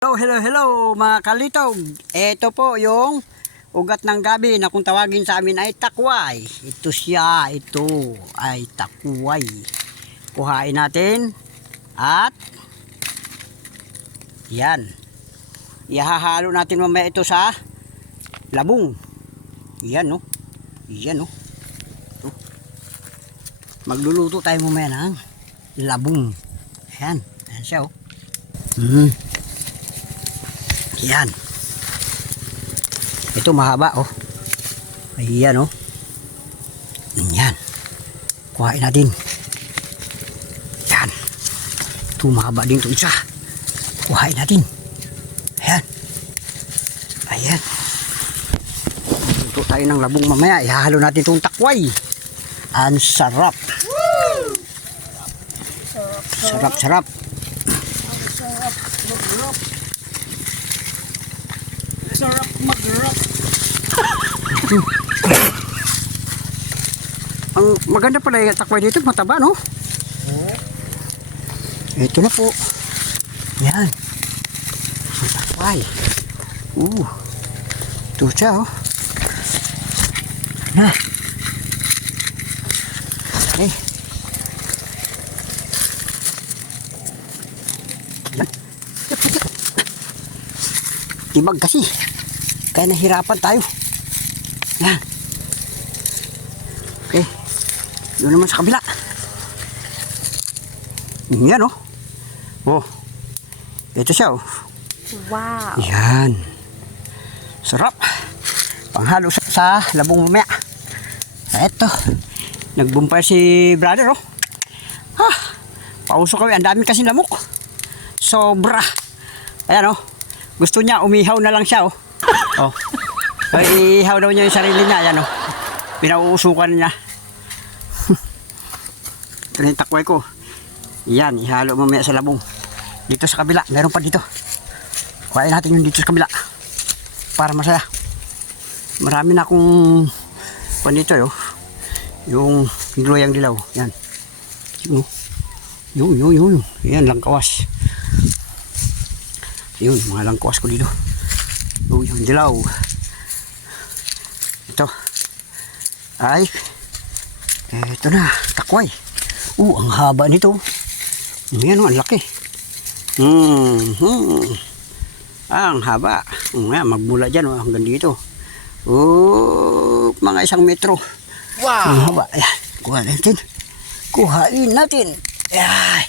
Hello mga kalitog. Ito po yung ugat ng gabi na kung tawagin sa amin ay takway. Ito siya, ito ay takway. Kuhain natin at yan. Ihahalo natin mamaya ito sa labong. Yan no. Yan no. Ito. Magluluto tayo mamaya ng labong. Yan. Yan siya oh. Yan. Ito mahaba oh. Ayan oh. Yan. Kuhain natin. Yan. Ito mahaba din ito isa. Kuhain natin. Ayan. Ayan. Ito tayo ng labong mamaya. Ihahalo natin itong takway. Ang sarap. Sarap, sarap. Sarap mag-rock. Ang maganda pala yung takway dito, mataba no? Ito na po. Yan. Ang takway. Ito siya oh. Na. Eh. Yan. Tibag kasi. Kaya nahirapan tayo. Yan. Okay. Doon naman sa kabila. Yan oh. Oh. Ito siya oh. Wow. Yan. Sarap. Panghalo sa labong mamaya. Ito. Nagbumpay si brother oh. Pauso kami. Ang dami kasi lamok. Sobra. Ayan oh. Gusto niya umihaw na lang siya oh. Oh. Ay, ihaw daw niya yung sarili niya. Ayan oh. Pinauusukan niya. Ito na yung takway ko. Yan, ihalo mamaya sa labong. Dito sa kabila, meron pa dito. Kuhain natin yung dito sa kabila. Para masaya. Marami na akong panito yo. Yung gloyang dilaw. Yan. Yun. Yan, langkawas. Yun, mga langkawas ko dito. Yung dilaw. Ito. Ay. Ito na, takway. Ang haba nito. Yan, ang laki. Ang haba. Magmula dyan, hanggang dito. Mga 1 metro. Wow. Ang haba. Ayan, kuhain natin. Kuhain natin. Ayan.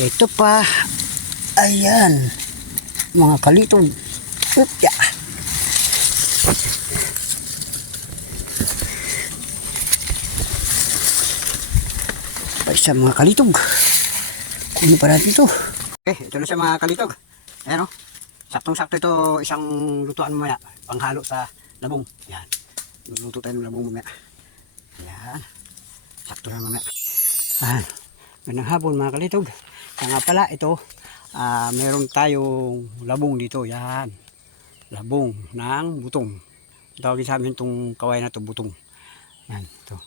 Ito pa. Ayan. Mga kalitong. Upya. Isa mga kalitog. Kunin pa natin ito. Okay, ito na siya mga kalitog. Ayan o. Saktong-sakto ito isang lutuan mamaya. Panghalo sa labong. Ayan. Luto tayo ng labong mamaya. Ayan. Sakto na mamaya. Ayan. Magandang hapon mga kalitog. Kaya nga pala ito, meron tayong labong dito. Yan. Labong ng butong. Tawagin sa amin itong kaway na ito, butong. Yan. Ito.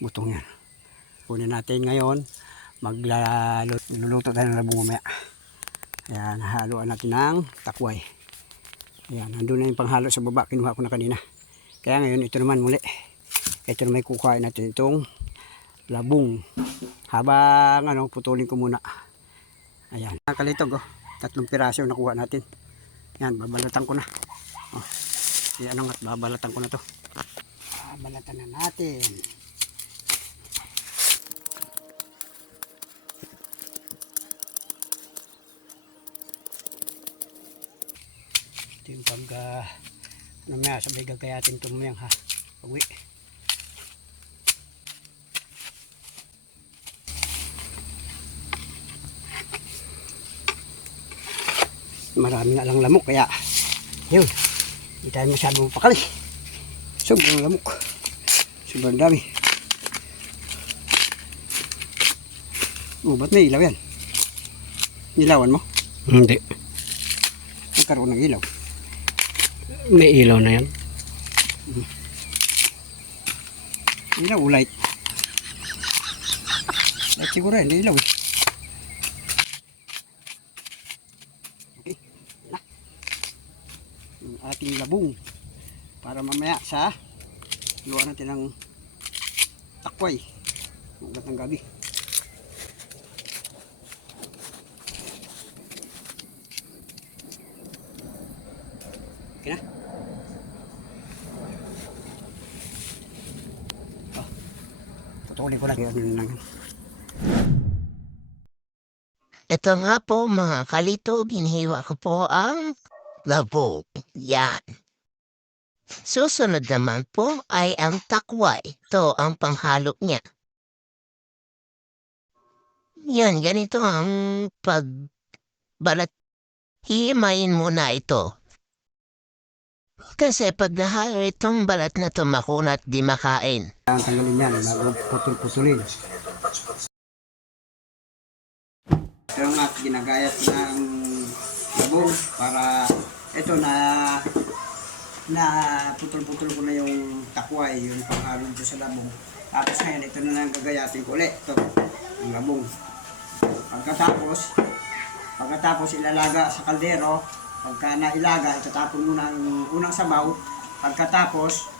Butong yan. Kunin natin ngayon. Magluluto tayo ng labong mamaya. Ayan. Haluan natin ng takway. Ayan. Nandun na yung panghalo sa baba. Kinuha ko na kanina. Kaya ngayon ito naman muli. Ito na may kukuhain natin itong labong. Habang putulin ko muna. Ayan. Kalitog oh. 3 piraso nakuha natin. Yan, babalatan ko na. Oh. Yan at babalatan ko na to. Babalatan na natin. Ito yung pag sabay gagayatin tumayang ha. Pag-uwi. Marami na lang lamok kaya yun, hindi tayo masyadong pakali. Sobrang lamok, sobrang dami. Ba't may ilaw yan? Nilawan mo? Hindi. Nagkaroon ng ilaw. May ilaw na yan. Ilaw, light. At siguro hindi ilaw eh. Okay. Na. Yung ating labong. Para mamaya sa luwa natin ng takway. Ugat ng gabi. Okay na. Oh. Putulin ko lang. Ito nga po mga kalito, ginihiwa ko po ang labog. Yan. Susunod naman po ay ang takway. Ito ang panghalo niya. Yan, ganito ang pagbalat. Hihimayin muna ito. Kasi pag nahalo itong balat na ito, makunat di makain. Ang tanggalin yan, bago putol-putulin. Pero nga, ginagayat ng labong para ito na putol-putol ko na yung takway, yung panghalo ko sa labong. Tapos ngayon, ito na lang gagayatin ko ulit. Ito, yung labong. Pagkatapos ilalaga sa kaldero. Pagka nailaga, itatapon muna yung unang sabaw. Pagkatapos,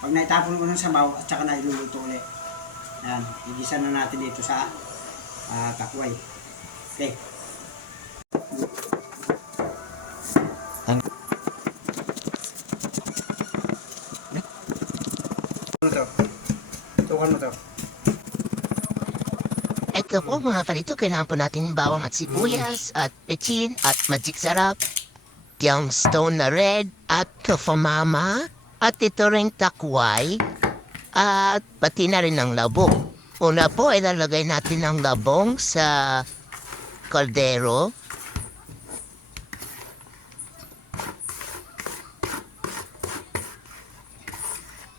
pag naitapon yung unang sabaw, at saka na iluluto ulit. Ayan, igisa na natin dito sa takway. Okay. Ano to? Tukan mo to. Ito po mga kalito, kailangan po natin bawang at sibuyas at pechin at magic sarap. Yung stone na red at kafamama at ito rin takway at pati na rin ang labong. Una po, ilalagay natin ang labong sa kaldero.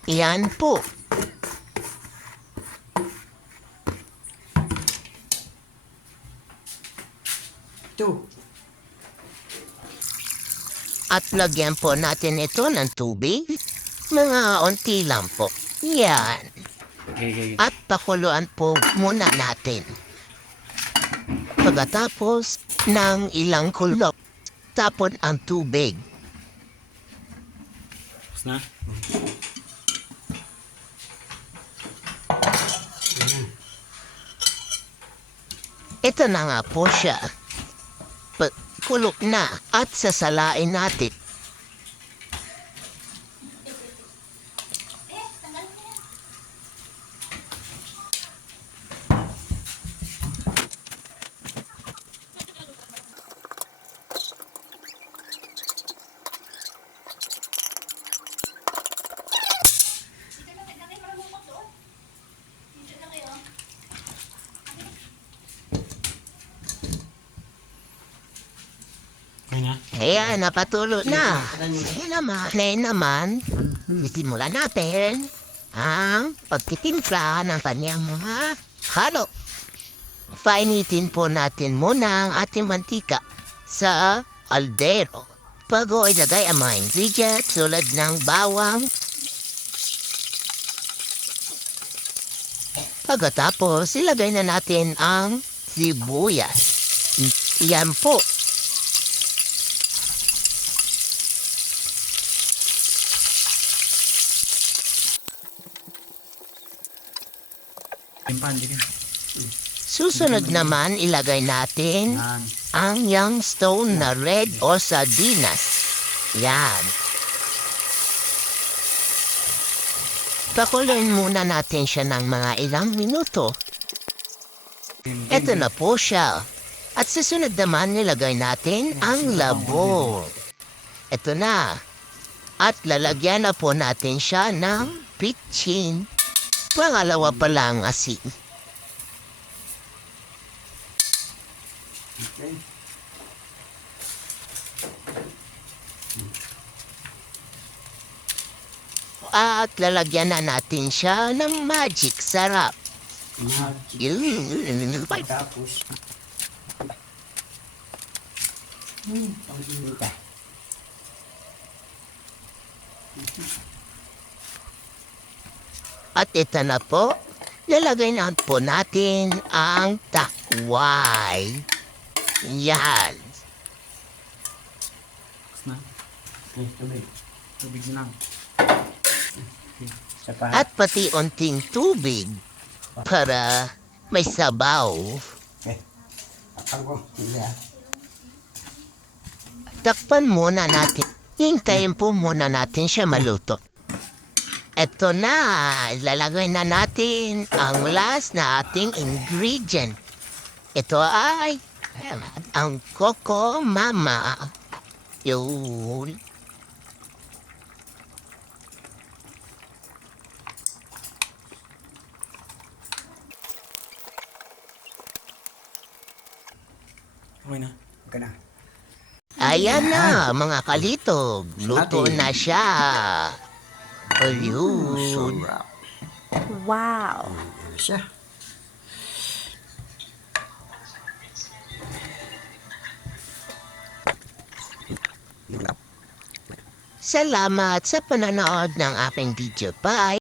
Iyan po. Ito. At lagyan po natin ito ng tubig. Mga onti lang po. Yan. At pakuluan po muna natin. Pagkatapos ng ilang kulok, tapon ang tubig. Na? Ito na nga po siya. Kulok na at sasalain natin. Kaya napatulo na. Ngayon naman, sisimulan natin ang pagtitimpla ng kanyang mga halo. Painitin po natin muna ang ating mantika sa aldero. Bago ilagay ang mga ingredients tulad ng bawang. Pagkatapos, ilagay na natin ang sibuyas. Yan po. Susunod naman, ilagay natin ang young stone na red o sardinas. Yan. Pakuluin muna natin siya ng mga ilang minuto. Ito na po siya. At susunod naman, nilagay natin ang labong. Ito na. At lalagyan na po natin siya ng pitchin. Pangalawa pa lang asin. Okay. At lalagyan na natin siya ng magic sarap. Tapos, pag-inita. At ito na po lalagay na po natin ang takway. Yan. Na. Tubig. Tubig na lang. Saka, At pati onting tubig para may sabaw. takpan ko. Hindi ah. Takpan muna natin. Hintayin po muna natin siya maluto. Eto na, ilalagay na natin ang last na ating ingredient. Ito ay ang Coco Mama. Yun. Okay na. Okay na. Ayan na, mga kalitog. Luto Natin. na siya. Ayun. Sobra. Wow. Ayan siya. Salamat sa pananood ng aking video. Bye!